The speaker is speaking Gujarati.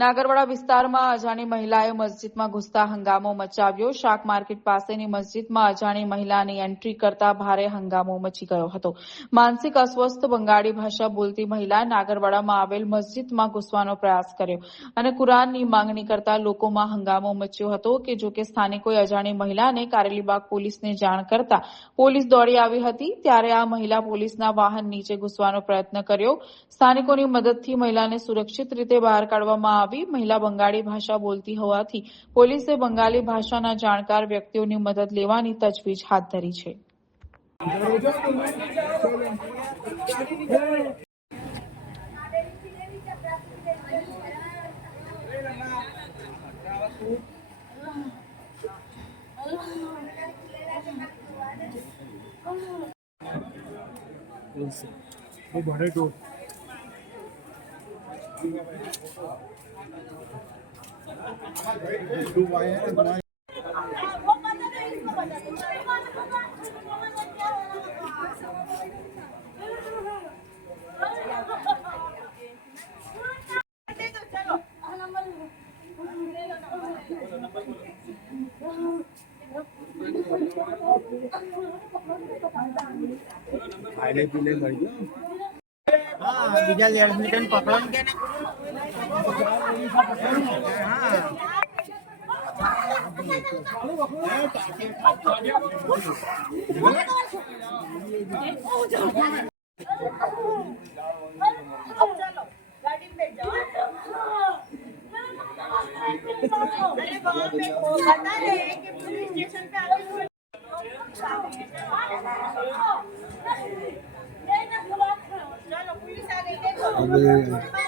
નાગરવાડા વિસ્તારમાં અજાણી મહિલાએ મસ્જિદમાં ઘૂસતા હંગામો મચાવ્યો. શાક માર્કેટ પાસેની મસ્જિદમાં અજાણી મહિલાની એન્ટ્રી કરતા ભારે હંગામો મચી ગયો હતો. માનસિક અસ્વસ્થ બંગાળી ભાષા બોલતી મહિલાએ નાગરવાડામાં આવેલ મસ્જિદમાં ઘૂસવાનો પ્રયાસ કર્યો અને કુરાનની માંગણી કરતા લોકોમાં હંગામો મચ્યો હતો કે જોકે સ્થાનિકોએ અજાણી મહિલાને કારેલીબાગ પોલીસને જાણ કરતા પોલીસ દોડી આવી હતી. ત્યારે આ મહિલા પોલીસના વાહન નીચે ઘૂસવાનો પ્રયત્ન કર્યો. સ્થાનિકોની મદદથી મહિલાને સુરક્ષિત રીતે બહાર કાઢવામાં આવી. મહિલા બંગાળી ભાષા બોલતી હોવાથી પોલીસે બંગાળી ભાષાના જાણકાર વ્યક્તિઓની મદદ લેવાની તજવીજ હાથ ધરી છે. બીજા લેડીઝને પકડો કે चलो पुलिस आ गई देखो